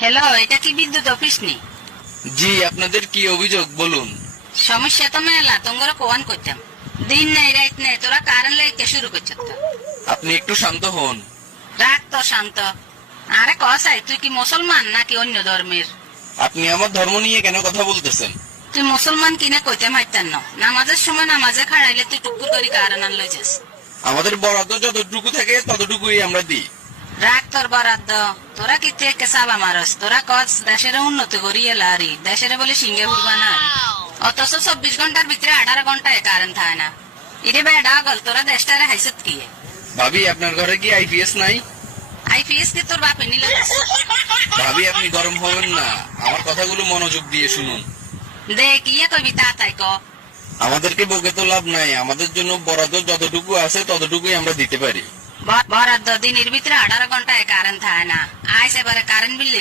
Hello, এটা কি বিদ্যুৎ অফিস নি? জি, আপনাদের কি অভিযোগ বলুন। সমস্যা তো মেলা, তোমরা কোয়ান করতাম। দিন নাই রাত নাই, তোরা কারেন্ট লাইতে শুরু করছ তো। আপনি একটু শান্ত হন। রাখ তো শান্ত। আরে কসাই, তুই কি মুসলমান নাকি অন্য ধর্মের? আপনি আমার ধর্ম নিয়ে কেন কথা বলতেছেন? তুই মুসলমান কিনা কইতে মারতেন না। নামাজের সময় নামাজে খাড়াইলে তুই টুকুর করে কারেন্ট আনলে যাস। আমাদের বরাদ্দ যতটুকু থাকে ততটুকুই আমরা দিই। রাখ তোর বরাদ্দ। তোরা কি থেকে চাবা মারস? তোরা কস দেশের উন্নতি করিয়ে লারি, দেশের বলে সিঙ্গে ঘুরবা না। অথচ 24 ঘন্টার ভিতরে 18 ঘন্টায় কারেন্ট থাকে না। ইরে বেডা গল, তোরা দেশটারে হাইসত কি? ভাবি, আপনার ঘরে কি আইপিএস নাই? আইপিএস কি তোর বাপে নিলে? ভাবি, আপনি গরম হবেন না, আমার কথাগুলো মনোযোগ দিয়ে শুনুন। দেখ ইয়ে কবি তাই ক। আমাদেরকে বকে তো লাভ নাই, আমাদের জন্য বরাদ্দ যতটুকু আছে ততটুকুই আমরা দিতে পারি। বরাদ্দ দিনের ভিতরে 18 ঘন্টায় কারেন্ট থাকে না। আইস এবারে কারেন্ট বিল